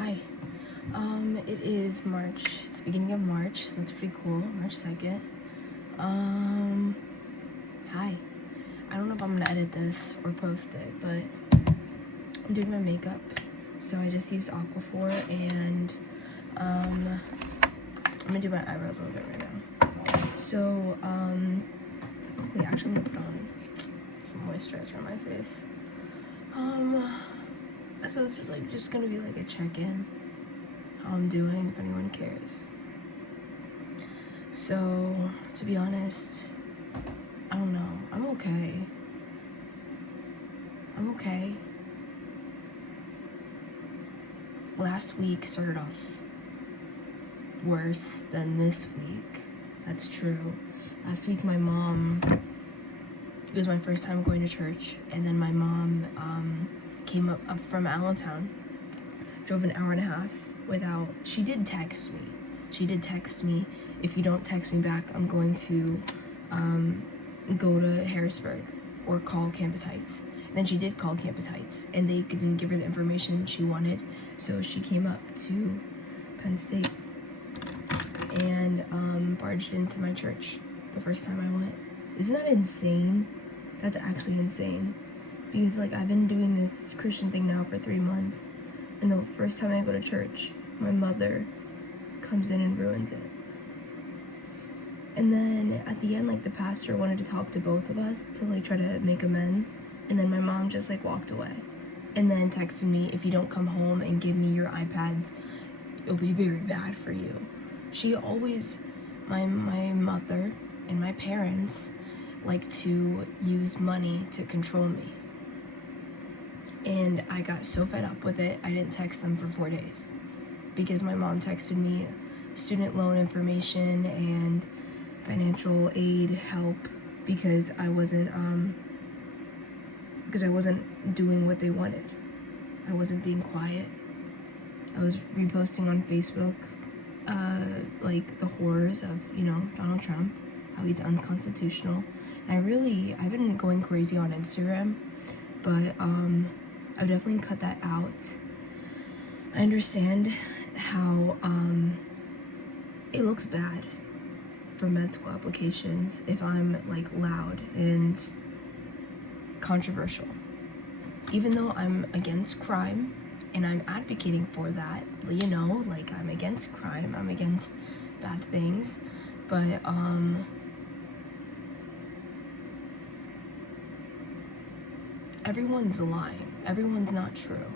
Hi. It is March. It's beginning of March. That's pretty cool. March 2nd. Hi. I don't know if I'm gonna edit this or post it, but I'm doing my makeup. So I just used Aquaphor and I'm gonna do my eyebrows a little bit right now. So, wait, actually I'm gonna put on some moisturizer on my face. So this is just gonna be like a check-in, how I'm doing, if anyone cares. So, to be honest, I don't know, I'm okay. Last week started off worse than this week, that's true. Last week it was my first time going to church, and then my mom came up from Allentown, drove an hour and a half she did text me, if you don't text me back, I'm going to go to Harrisburg or call Campus Heights. And then she did call Campus Heights, and they didn't give her the information she wanted, so she came up to Penn State and barged into my church the first time I went. Isn't that insane? That's actually insane. Because I've been doing this Christian thing now for 3 months, and the first time I go to church, my mother comes in and ruins it. And then at the end, the pastor wanted to talk to both of us to try to make amends, and then my mom just walked away, and then texted me, if you don't come home and give me your iPads, it'll be very bad for you. She always, my mother and my parents like to use money to control me. And I got so fed up with it, I didn't text them for 4 days. Because my mom texted me student loan information and financial aid help because I wasn't doing what they wanted. I wasn't being quiet. I was reposting on Facebook the horrors of, Donald Trump, how he's unconstitutional. And I've been going crazy on Instagram, but I've definitely cut that out. I understand how it looks bad for med school applications if I'm loud and controversial. Even though I'm against crime and I'm advocating for that, I'm against crime, I'm against bad things, but everyone's lying. Everyone's not true.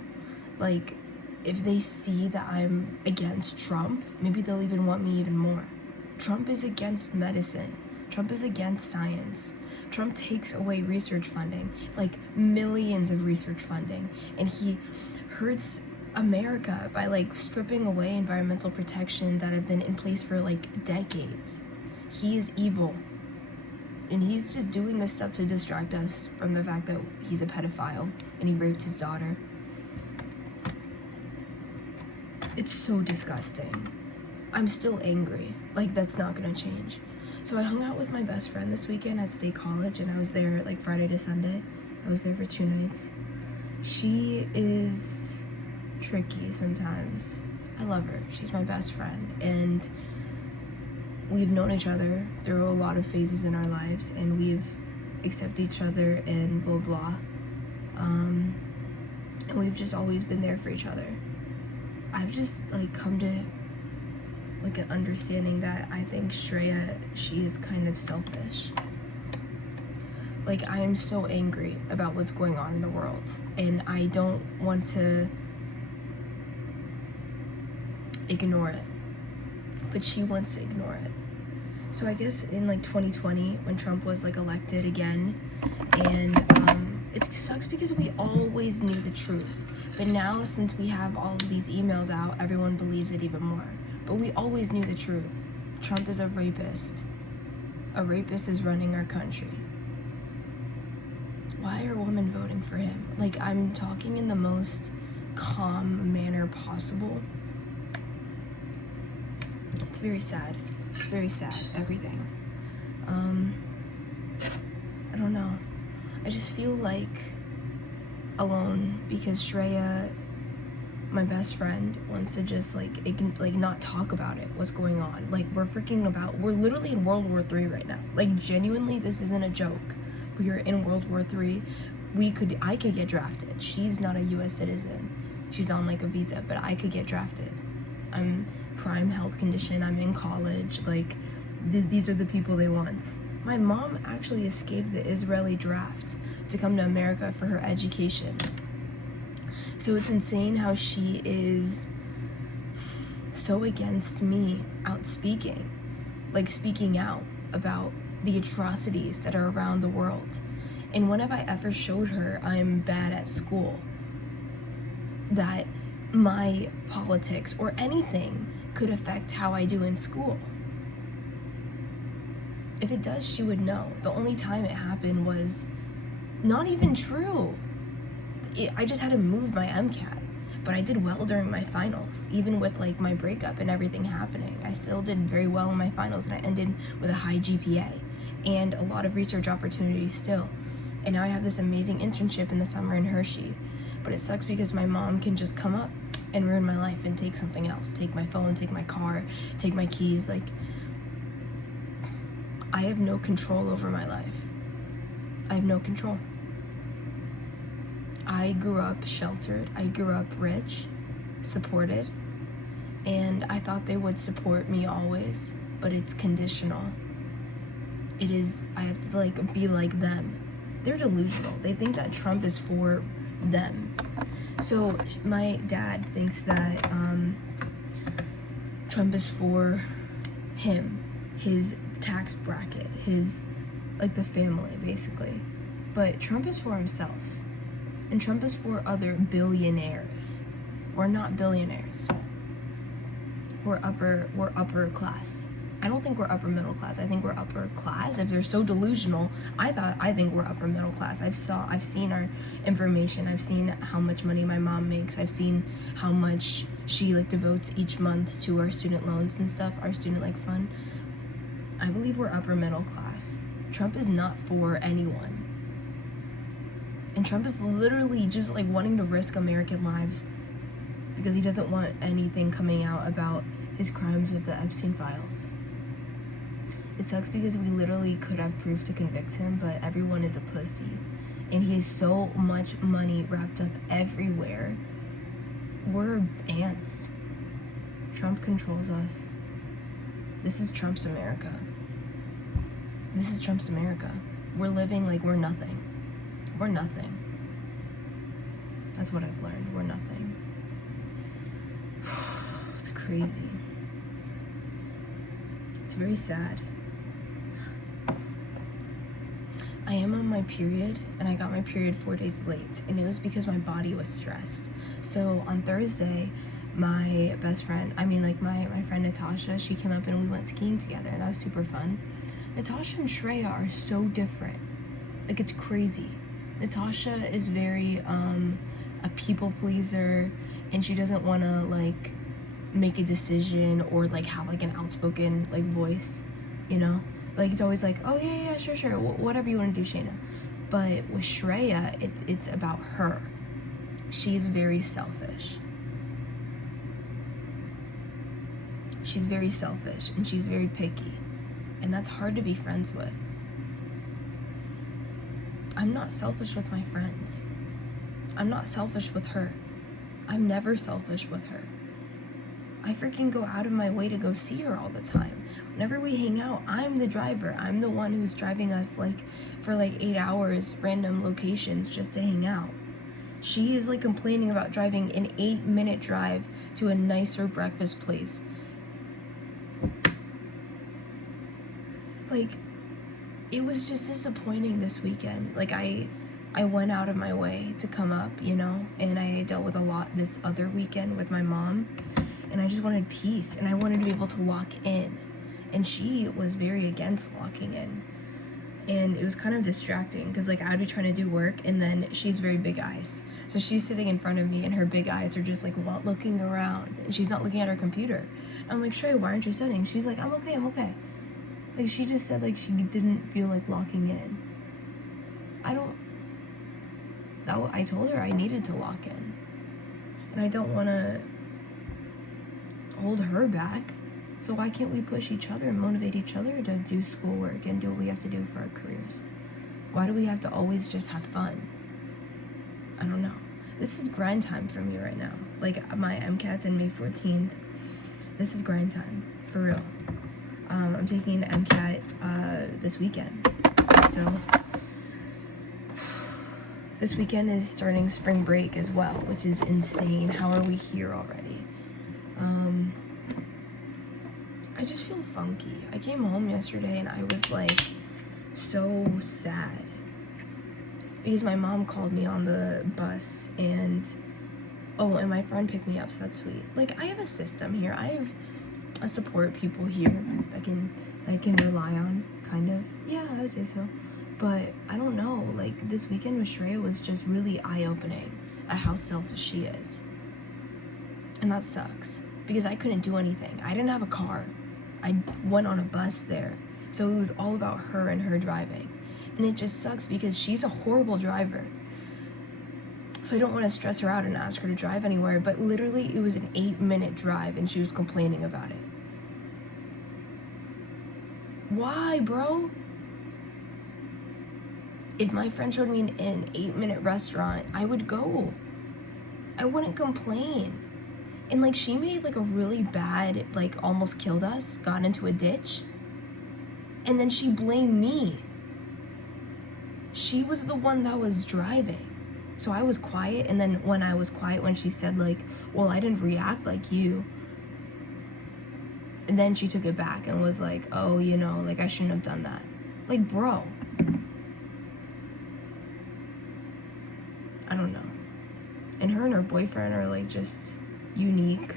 If they see that I'm against Trump, maybe they'll even want me even more. Trump is against medicine. Trump is against science. Trump takes away research funding, millions of research funding, and he hurts America by stripping away environmental protection that have been in place for decades. He is evil. And he's just doing this stuff to distract us from the fact that he's a pedophile and he raped his daughter. It's so disgusting. I'm still angry. That's not gonna change. So I hung out with my best friend this weekend at State College, and I was there Friday to Sunday. I was there for 2 nights. She is tricky sometimes. I love her. She's my best friend, and we've known each other through a lot of phases in our lives, and we've accepted each other and blah blah. And we've just always been there for each other. I've just come to an understanding that I think Shreya, she is kind of selfish. I am so angry about what's going on in the world, and I don't want to ignore it, but she wants to ignore it. So I guess in 2020, when Trump was elected again, and it sucks because we always knew the truth, but now since we have all of these emails out, everyone believes it even more. But we always knew the truth. Trump is a rapist. A rapist is running our country. Why are women voting for him? I'm talking in the most calm manner possible. It's very sad. It's very sad, everything. I don't know. I just feel alone because Shreya, my best friend wants to just like not talk about it, what's going on. Like, we're literally in World War III right now. Like, genuinely, this isn't a joke. We are in World War III. I could get drafted. She's not a US citizen. She's on like a visa, but I could get drafted. I'm prime health condition. I'm in college. Like, these are the people they want. My mom actually escaped the Israeli draft to come to America for her education. So it's insane how she is so against me speaking out about the atrocities that are around the world. And when have I ever showed her I'm bad at school? That my politics or anything could affect how I do in school? If it does, she would know. The only time it happened was not even true. I just had to move my MCAT, but I did well during my finals. Even with like my breakup and everything happening, I still did very well in my finals, and I ended with a high GPA and a lot of research opportunities still. And now I have this amazing internship in the summer in Hershey. But it sucks because my mom can just come up and ruin my life and take something else. Take my phone, take my car, take my keys. Like, I have no control over my life. I have no control. I grew up sheltered. I grew up rich, supported, and I thought they would support me always, but it's conditional. It is, I have to like be like them. They're delusional. They think that Trump is for them. So my dad thinks that Trump is for him, his tax bracket, his, like, the family, basically. But Trump is for himself. And Trump is for other billionaires. We're not billionaires. We're upper class. I don't think we're upper middle class. I think we're upper class. If they're so delusional, I think we're upper middle class. I've seen our information. I've seen how much money my mom makes. I've seen how much she like devotes each month to our student loans and stuff, our student like fund. I believe we're upper middle class. Trump is not for anyone. And Trump is literally just like wanting to risk American lives because he doesn't want anything coming out about his crimes with the Epstein files. It sucks because we literally could have proof to convict him, but everyone is a pussy. And he has so much money wrapped up everywhere. We're ants. Trump controls us. This is Trump's America. This is Trump's America. We're living like we're nothing. We're nothing. That's what I've learned. We're nothing. It's crazy. It's very sad. I am on my period, and I got my period 4 days late, and it was because my body was stressed. So on Thursday, my best friend, my friend Natasha, she came up and we went skiing together, and that was super fun. Natasha and Shreya are so different. Like, it's crazy. Natasha is very a people pleaser, and she doesn't want to like make a decision or like have like an outspoken like voice, you know? Like, it's always like, oh yeah, sure, whatever you want to do, Shayna. But with Shreya, it's about her. She's very selfish. She's very selfish, and she's very picky, and that's hard to be friends with. I'm not selfish with my friends. I'm not selfish with her. I'm never selfish with her. I freaking go out of my way to go see her all the time. Whenever we hang out, I'm the driver. I'm the one who's driving us like for like 8 hours, random locations just to hang out. She is like complaining about driving an 8-minute drive to a nicer breakfast place. Like, it was just disappointing this weekend. Like, I went out of my way to come up, you know, and I dealt with a lot this other weekend with my mom, and I just wanted peace, and I wanted to be able to lock in, and she was very against locking in, and it was kind of distracting, because like I'd be trying to do work, and then she's very big eyes, so she's sitting in front of me, and her big eyes are just like looking around, and she's not looking at her computer. I'm like, Shrey, why aren't you studying? She's like, I'm okay. Like, she just said, like, she didn't feel like locking in. I told her I needed to lock in. and I don't want to hold her back. So why can't we push each other and motivate each other to do schoolwork and do what we have to do for our careers? Why do we have to always just have fun? I don't know. This is grind time for me right now. Like, my MCAT's in May 14th. This is grind time, for real. I'm taking an MCAT this weekend. So this weekend is starting spring break as well, which is insane. How are we here already? I just feel funky. I came home yesterday and I was like so sad because my mom called me on the bus and my friend picked me up, so that's sweet. Like, I have a system here. I have a support people here that I can rely on, kind of. Yeah, I would say so. But I don't know, like, this weekend with Shreya was just really eye-opening at how selfish she is. And that sucks because I couldn't do anything. I didn't have a car. I went on a bus there. So it was all about her and her driving. And it just sucks because she's a horrible driver. So I don't want to stress her out and ask her to drive anywhere, but literally it was an 8-minute drive and she was complaining about it. Why, bro? If my friend showed me an 8-minute restaurant, I would go. I wouldn't complain. And like, she made like a really bad, like almost killed us, got into a ditch. And then she blamed me. She was the one that was driving. So I was quiet, and then when I was quiet, when she said like, well, I didn't react like you. And then she took it back and was like, oh, you know, like I shouldn't have done that. Like, bro. I don't know. And her boyfriend are like just unique.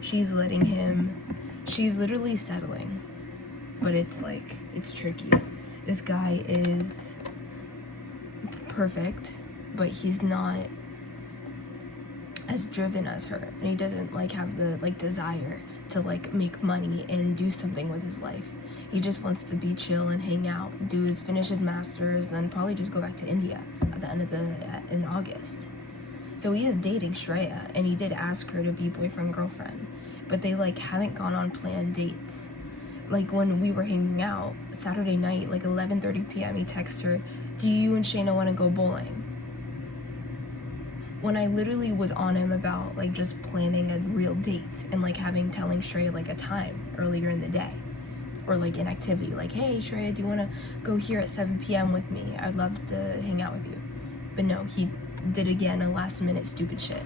She's letting him, she's literally settling. But it's like, it's tricky. This guy is perfect, but he's not as driven as her, and he doesn't like have the like desire to like make money and do something with his life. He just wants to be chill and hang out, finish his masters, then probably just go back to India at the end of in August. So he is dating Shreya, and he did ask her to be boyfriend girlfriend, but they like haven't gone on planned dates. Like, when we were hanging out Saturday night, like 11:30 p.m., he texted her, do you and Shayna want to go bowling? When I literally was on him about like just planning a real date and like telling Shreya like a time earlier in the day, or like an activity, like, hey Shreya, do you want to go here at 7 p.m. with me? I'd love to hang out with you. But no, he did again a last minute stupid shit.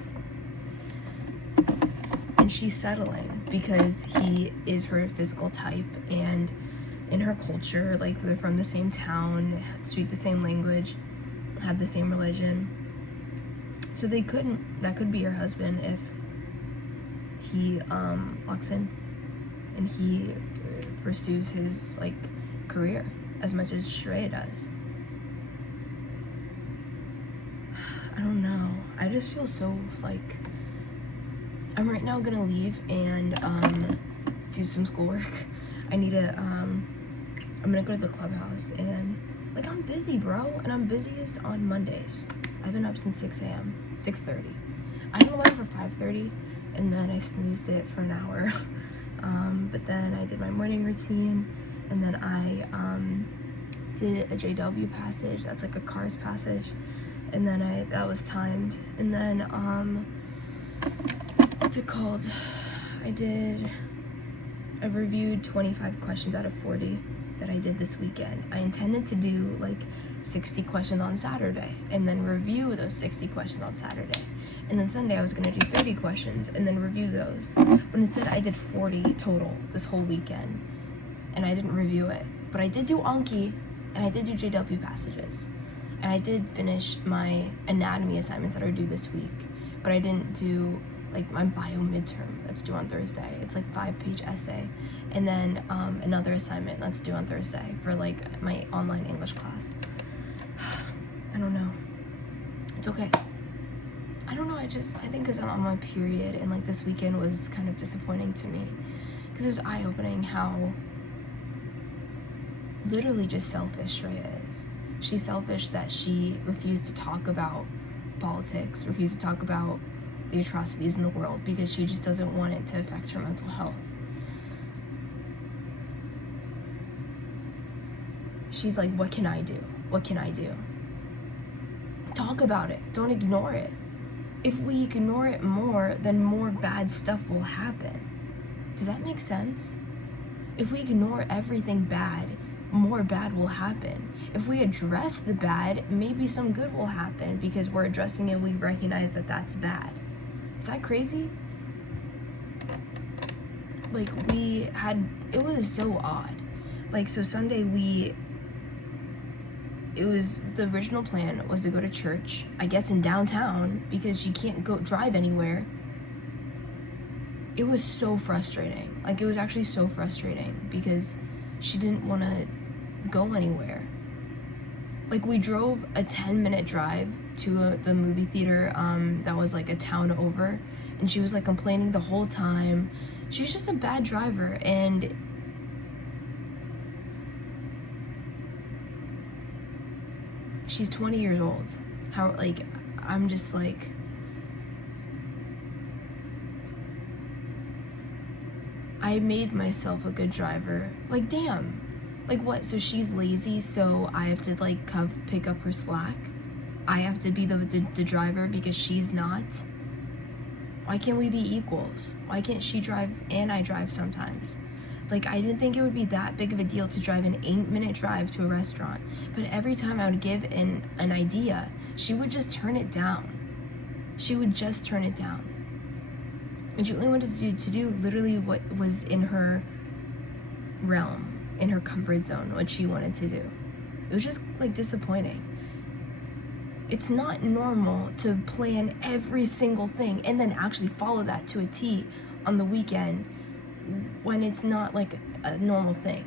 And she's settling because he is her physical type, and in her culture, like, they're from the same town, speak the same language, have the same religion. So that could be her husband if he walks in and he pursues his like career as much as Shreya does. I don't know. I just feel so like I'm right now gonna leave and do some schoolwork. I need to I'm gonna go to the clubhouse, and like, I'm busy, bro, and I'm busiest on Mondays. I've been up since 6 a.m. 6:30. I didn't learn for 5:30, and then I snoozed it for an hour. But then I did my morning routine, and then I did a JW passage. That's like a Cars passage, and then that was timed. And then what's it called? I reviewed 25 questions out of 40 that I did this weekend. I intended to do like 60 questions on Saturday and then review those 60 questions on Saturday. And then Sunday I was gonna do 30 questions and then review those. But instead I did 40 total this whole weekend, and I didn't review it. But I did do Anki, and I did do JW passages. And I did finish my anatomy assignments that are due this week. But I didn't do like my bio midterm that's due on Thursday. It's like 5-page essay. And then another assignment that's due on Thursday for like my online English class. I don't know. It's okay. I don't know, I think because I'm on my period, and like this weekend was kind of disappointing to me because it was eye-opening how literally just selfish Shreya is. She's selfish that she refused to talk about politics, refused to talk about the atrocities in the world because she just doesn't want it to affect her mental health. She's like, what can I do? What can I do? Talk about it. Don't ignore it. If we ignore it more, then more bad stuff will happen. Does that make sense? If we ignore everything bad, more bad will happen. If we address the bad, maybe some good will happen because we're addressing it, we recognize that that's bad. Is that crazy? Like, it was so odd. Like, so Sunday the original plan was to go to church, I guess in downtown, because she can't drive anywhere. It was so frustrating. Like, it was actually so frustrating because she didn't want to go anywhere. Like, we drove a 10-minute drive to the movie theater that was like a town over, and she was like complaining the whole time. She's just a bad driver, and she's 20 years old. How, like, I'm just like, I made myself a good driver. Like, damn. Like, what? So she's lazy, so I have to, like, pick up her slack? I have to be the driver because she's not? Why can't we be equals? Why can't she drive and I drive sometimes? Like, I didn't think it would be that big of a deal to drive an 8-minute drive to a restaurant. But every time I would give an idea, she would just turn it down. She would just turn it down. And she only wanted to do literally what was in her realm, in her comfort zone, what she wanted to do. It was just, like, disappointing. It's not normal to plan every single thing and then actually follow that to a T on the weekend when it's not, like, a normal thing.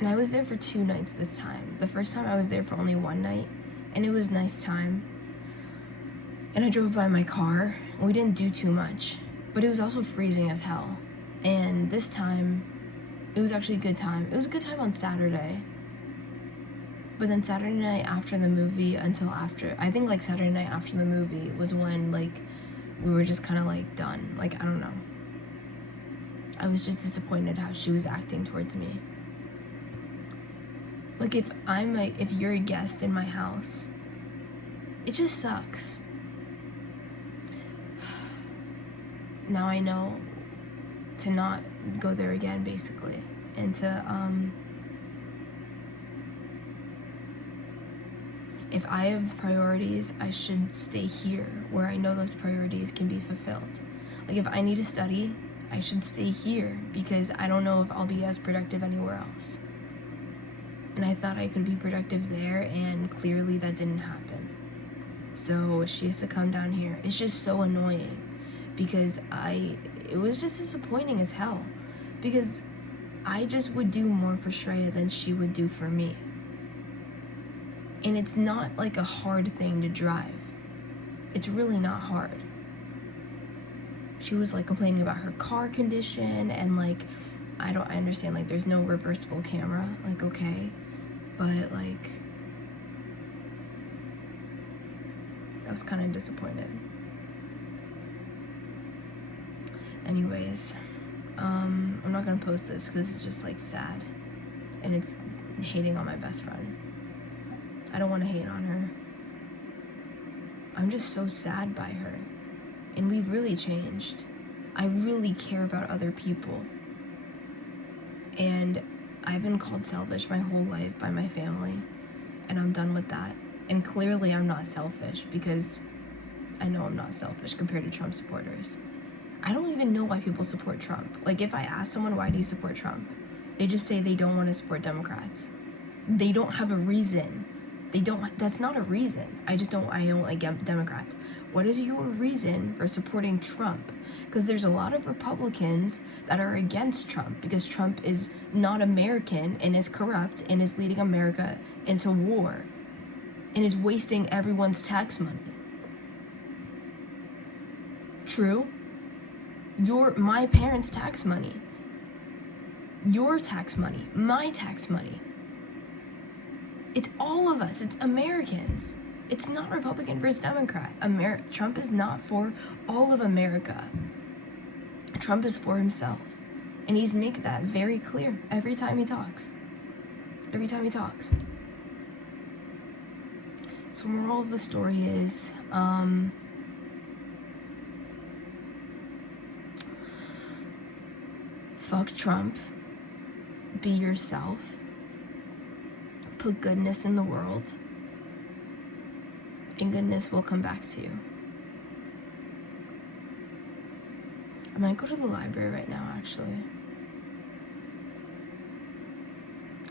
And I was there for 2 nights this time. The first time I was there for only 1 night, and it was a nice time. And I drove by my car, and we didn't do too much, but it was also freezing as hell. And this time, it was actually a good time. It was a good time on Saturday. But then Saturday night after the movie I think, like, Saturday night after the movie was when, like, we were just kind of, like, done. Like, I don't know. I was just disappointed how she was acting towards me. Like, if you're a guest in my house, it just sucks. Now I know to not go there again, basically, and to if I have priorities, I should stay here where I know those priorities can be fulfilled. Like, if I need to study, I should stay here because I don't know if I'll be as productive anywhere else. And I thought I could be productive there, and clearly that didn't happen. So she has to come down here. It's just so annoying because it was just disappointing as hell because I just would do more for Shreya than she would do for me. And it's not like a hard thing to drive. It's really not hard. She was, like, complaining about her car condition and, like, I understand, like, there's no reversible camera. Like, okay. But, like, I was kind of disappointed. Anyways, I'm not gonna post this because it's just, like, sad. And it's hating on my best friend. I don't want to hate on her. I'm just so sad by her. And we've really changed. I really care about other people. And I've been called selfish my whole life by my family. And I'm done with that. And clearly I'm not selfish because I know I'm not selfish compared to Trump supporters. I don't even know why people support Trump. Like, if I ask someone, why do you support Trump? They just say they don't want to support Democrats. They don't have a reason. That's not a reason. I don't like Democrats. What is your reason for supporting Trump? Because there's a lot of Republicans that are against Trump because Trump is not American and is corrupt and is leading America into war and is wasting everyone's tax money. True? My parents' tax money. Your tax money. My tax money. It's all of us. It's Americans. It's not Republican versus Democrat. Trump is not for all of America. Trump is for himself. And he's make that very clear every time he talks. Every time he talks. So moral of the story is, fuck Trump. Be yourself. Put goodness in the world. And goodness will come back to you. I might go to the library right now, actually.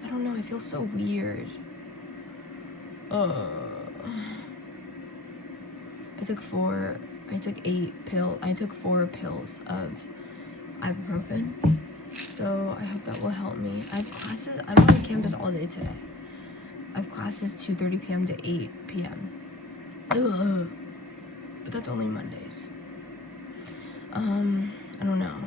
I don't know, I feel so weird. I took 4 pills of ibuprofen. So I hope that will help me. I have classes, I'm on campus all day today. I have classes 2:30 p.m. to 8 p.m. But that's only Mondays. I don't know.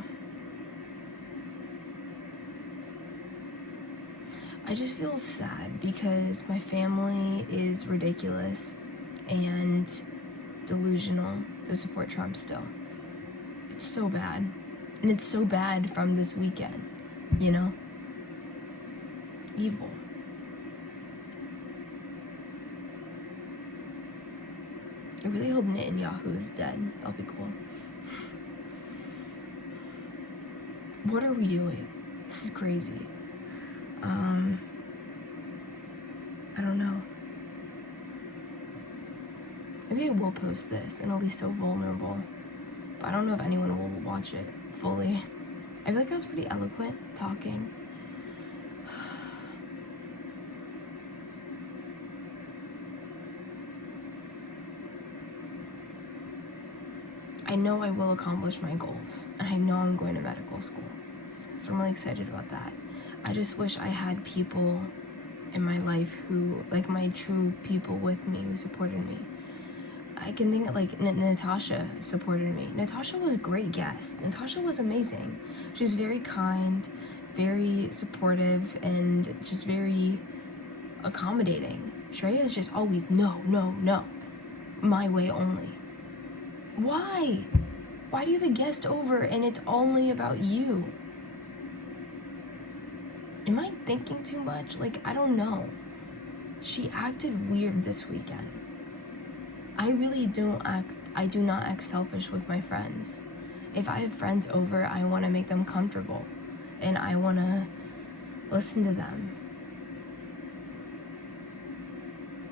I just feel sad because my family is ridiculous and delusional to support Trump still. It's so bad. And it's so bad from this weekend, you know? Evil. I really hope Netanyahu is dead. That'll be cool. What are we doing? This is crazy. I don't know. Maybe I will post this and it'll be so vulnerable. But I don't know if anyone will watch it fully. I feel like I was pretty eloquent talking. I know I will accomplish my goals, and I know I'm going to medical school. So I'm really excited about that. I just wish I had people in my life who, like my true people with me, who supported me. I can think like Natasha supported me. Natasha was a great guest. Natasha was amazing. She was very kind, very supportive, and just very accommodating. Shreya is just always no, my way only. Why? Why do you have a guest over and it's only about you? Am I thinking too much? Like, I don't know. She acted weird this weekend. I do not act selfish with my friends. If I have friends over, I want to make them comfortable and I want to listen to them.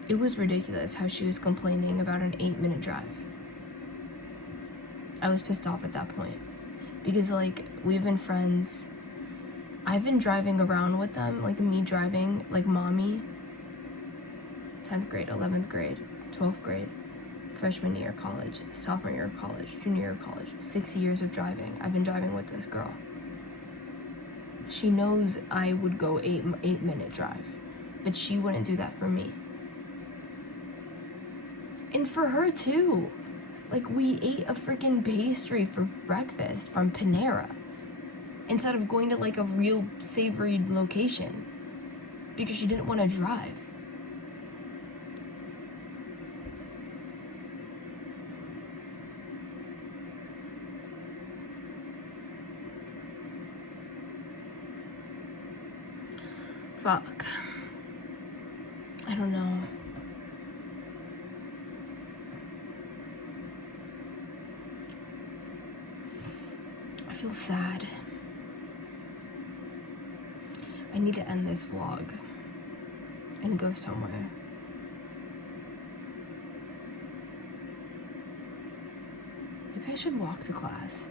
It was ridiculous how she was complaining about an 8-minute drive. I was pissed off at that point because like we've been friends. I've been driving around with them, like me driving, like mommy, 10th grade, 11th grade, 12th grade, freshman year of college, sophomore year of college, junior year of college, 6 years of driving. I've been driving with this girl. She knows I would go 8-minute drive, but she wouldn't do that for me. And for her too. Like we ate a freaking pastry for breakfast from Panera instead of going to like a real savory location because she didn't want to drive. Fuck. I don't know. I feel sad. I need to end this vlog and go somewhere. Maybe I should walk to class.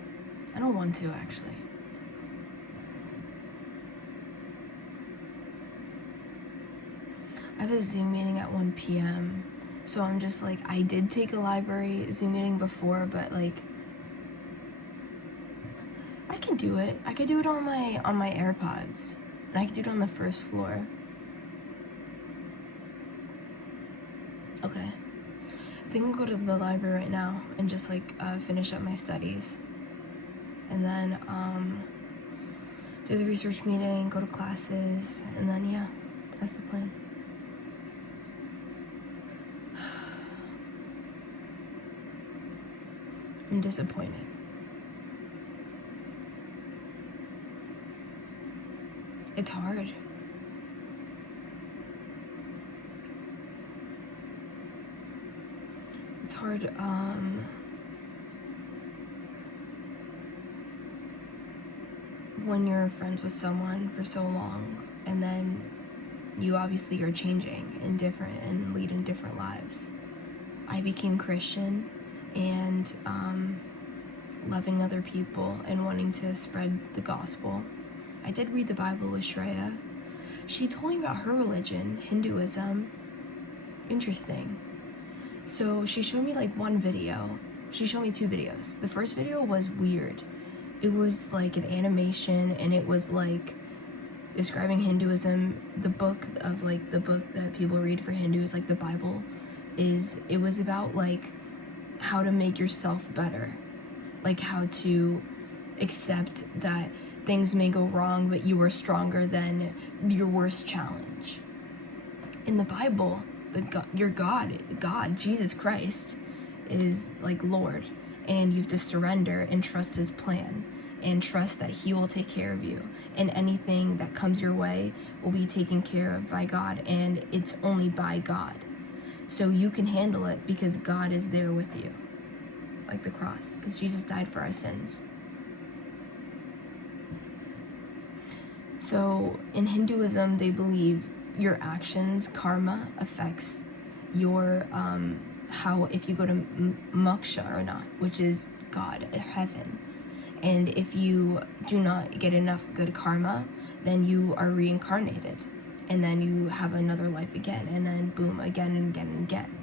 I don't want to, actually. I have a Zoom meeting at 1 p.m. So I'm just like, I did take a library Zoom meeting before, but like, I can do it. I could do it on my AirPods. And I could do it on the first floor. Okay. I think I'll go to the library right now and just like finish up my studies. And then do the research meeting, go to classes, and then yeah, that's the plan. I'm disappointed. It's hard. It's hard, when you're friends with someone for so long, and then you obviously are changing and different and leading different lives. I became Christian and loving other people and wanting to spread the gospel. I did read the Bible with Shreya. She told me about her religion, Hinduism. Interesting. So she showed me like one video. She showed me 2 videos. The first video was weird. It was like an animation, and it was like describing Hinduism. The book that people read for Hindus, like the Bible, it was about like how to make yourself better, like how to accept that things may go wrong, but you are stronger than your worst challenge. In the Bible, your God, Jesus Christ, is like Lord, and you have to surrender and trust his plan, and trust that he will take care of you, and anything that comes your way will be taken care of by God, and it's only by God. So you can handle it because God is there with you, like the cross, because Jesus died for our sins. So in Hinduism, they believe your actions, karma, affects your how, if you go to moksha or not, which is God, heaven. And if you do not get enough good karma, then you are reincarnated, and then you have another life again, and then boom, again and again and again.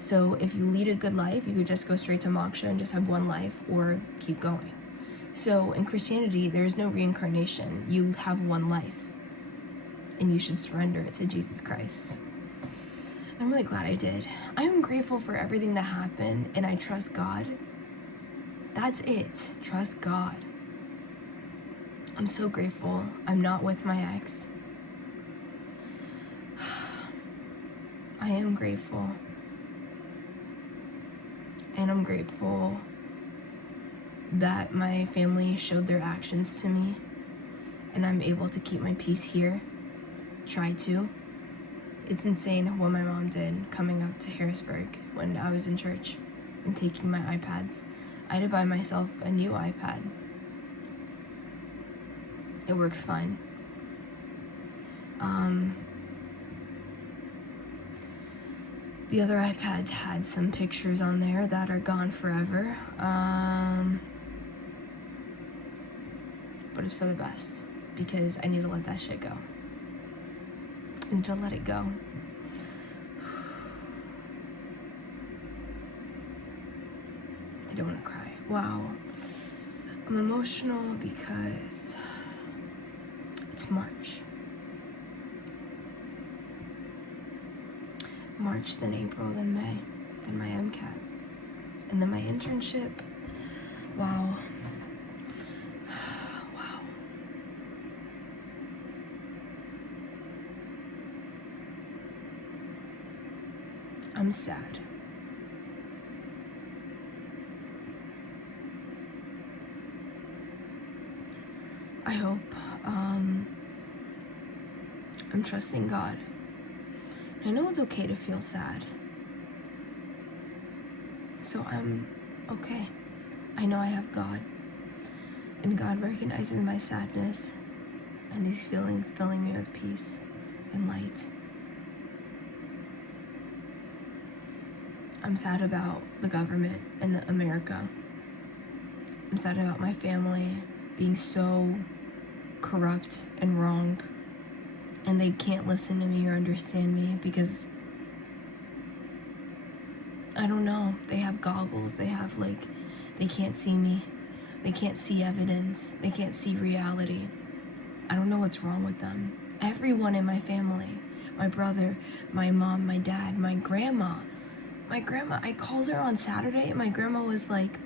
So if you lead a good life, you could just go straight to moksha and just have one life, or keep going. So in Christianity, there is no reincarnation. You have one life, and you should surrender it to Jesus Christ. I'm really glad I did. I am grateful for everything that happened, and I trust God. That's it. Trust God. I'm so grateful I'm not with my ex. I am grateful. And I'm grateful that my family showed their actions to me, and I'm able to keep my peace here. Try to. It's insane what my mom did coming up to Harrisburg when I was in church and taking my iPads. I had to buy myself a new iPad. It works fine. The other iPads had some pictures on there that are gone forever. But it's for the best, because I need to let that shit go. I need to let it go. I don't want to cry. Wow. I'm emotional because it's March. March, then April, then May, then my MCAT, and then my internship. Wow. Wow. I'm sad. I hope, I'm trusting God. I know it's okay to feel sad. So I'm okay. I know I have God. And God recognizes my sadness, and he's filling me with peace and light. I'm sad about the government and America. I'm sad about my family being so corrupt and wrong, and they can't listen to me or understand me because, I don't know, they have goggles, they can't see me, they can't see evidence, they can't see reality. I don't know what's wrong with them. Everyone in my family, my brother, my mom, my dad, my grandma, I called her on Saturday, and my grandma was like,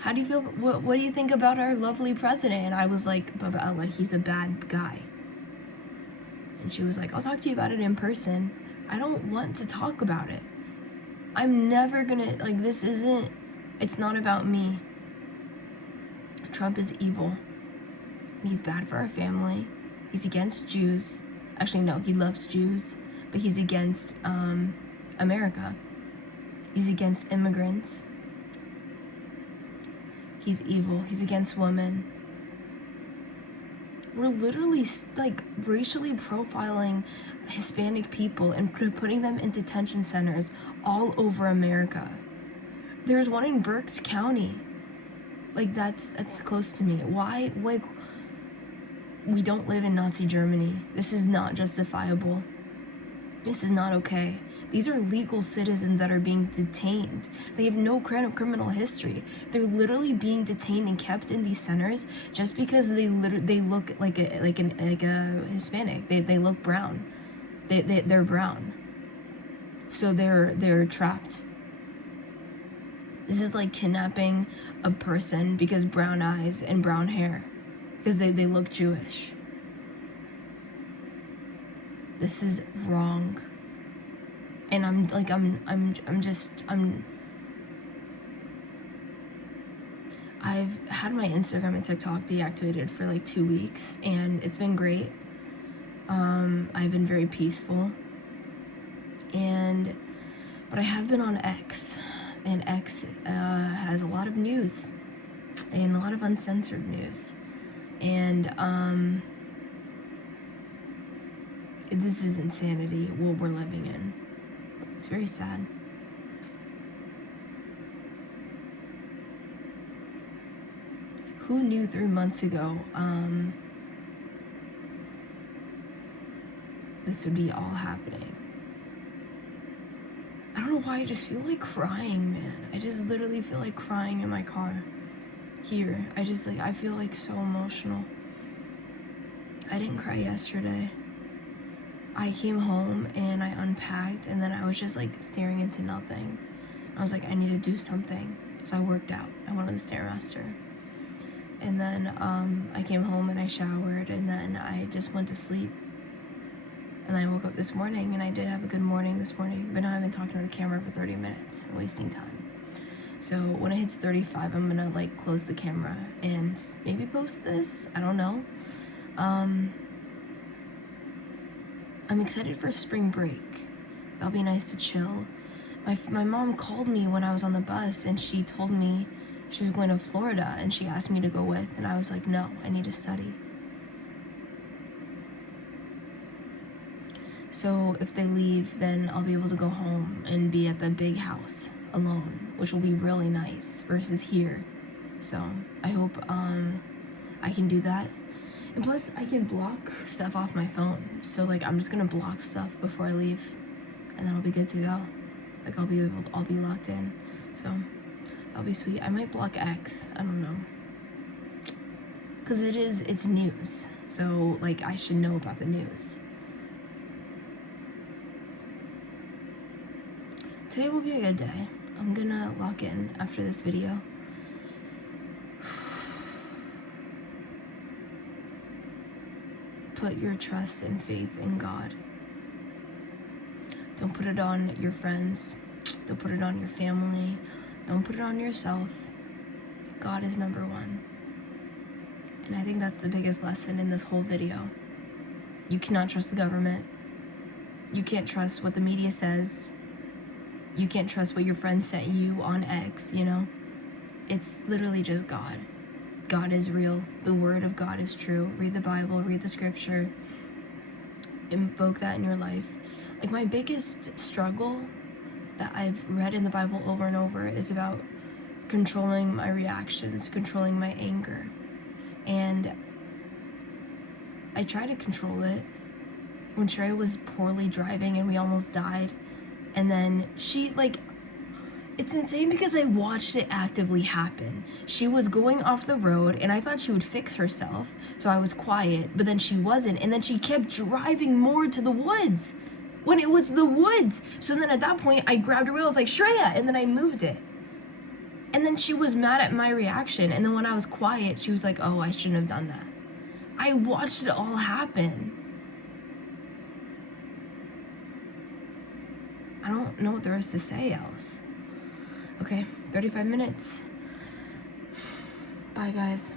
how do you feel, what do you think about our lovely president? And I was like, he's a bad guy. And she was like, I'll talk to you about it in person. I don't want to talk about it. I'm never gonna, this isn't It's not about me. Trump is evil. He's bad for our family. He's against Jews. Actually, no, he loves Jews, but he's against America. He's against immigrants. He's evil. He's against women. We're literally like racially profiling Hispanic people and putting them in detention centers all over America. There's one in Berks County. Like that's close to me. Why? Like, we don't live in Nazi Germany. This is not justifiable. This is not okay. These are legal citizens that are being detained. They have no criminal history. They're literally being detained and kept in these centers just because they look like a Hispanic. They look brown. They're brown. So they're trapped. This is like kidnapping a person because brown eyes and brown hair, because they look Jewish. This is wrong. And I've had my Instagram and TikTok deactivated for like 2 weeks, and it's been great. I've been very peaceful, but I have been on X, and X has a lot of news and a lot of uncensored news, and this is insanity what we're living in. It's very sad. Who knew 3 months ago this would be all happening? I don't know why, I just feel like crying, man. I just literally feel like crying in my car here. I feel like so emotional. I didn't cry yesterday. I came home and I unpacked, and then I was just like staring into nothing. I was like, I need to do something. So I worked out. I went on the Stairmaster. And then I came home and I showered, and then I just went to sleep. And then I woke up this morning, and I did have a good morning this morning. But now I've been talking to the camera for 30 minutes, wasting time. So when it hits 35, I'm gonna like close the camera and maybe post this. I don't know. I'm excited for spring break. That'll be nice to chill. My mom called me when I was on the bus, and she told me she was going to Florida, and she asked me to go with, and I was like, no, I need to study. So if they leave, then I'll be able to go home and be at the big house alone, which will be really nice versus here. So I hope I can do that. And plus, I can block stuff off my phone. So like, I'm just gonna block stuff before I leave, and then I'll be good to go. Like I'll be locked in. So that'll be sweet. I might block X. I don't know. Cause it's news. So like, I should know about the news. Today will be a good day. I'm gonna lock in after this video. Put your trust and faith in God. Don't put it on your friends. Don't put it on your family. Don't put it on yourself. God is number one. And I think that's the biggest lesson in this whole video. You cannot trust the government. You can't trust what the media says. You can't trust what your friends sent you on X, you know? It's literally just God. God is real. The word of God is true. Read the Bible, read the scripture. Invoke that in your life. Like, my biggest struggle that I've read in the Bible over and over is about controlling my reactions, controlling my anger. And I try to control it. When Shreya was poorly driving and we almost died, and then she, like, it's insane because I watched it actively happen. She was going off the road, and I thought she would fix herself, so I was quiet, but then she wasn't, and then she kept driving more to the woods when it was the woods. So then at that point, I grabbed her wheel, I was like, Shreya, and then I moved it. And then she was mad at my reaction, and then when I was quiet, she was like, oh, I shouldn't have done that. I watched it all happen. I don't know what there is to say else. Okay, 35 minutes. Bye, guys.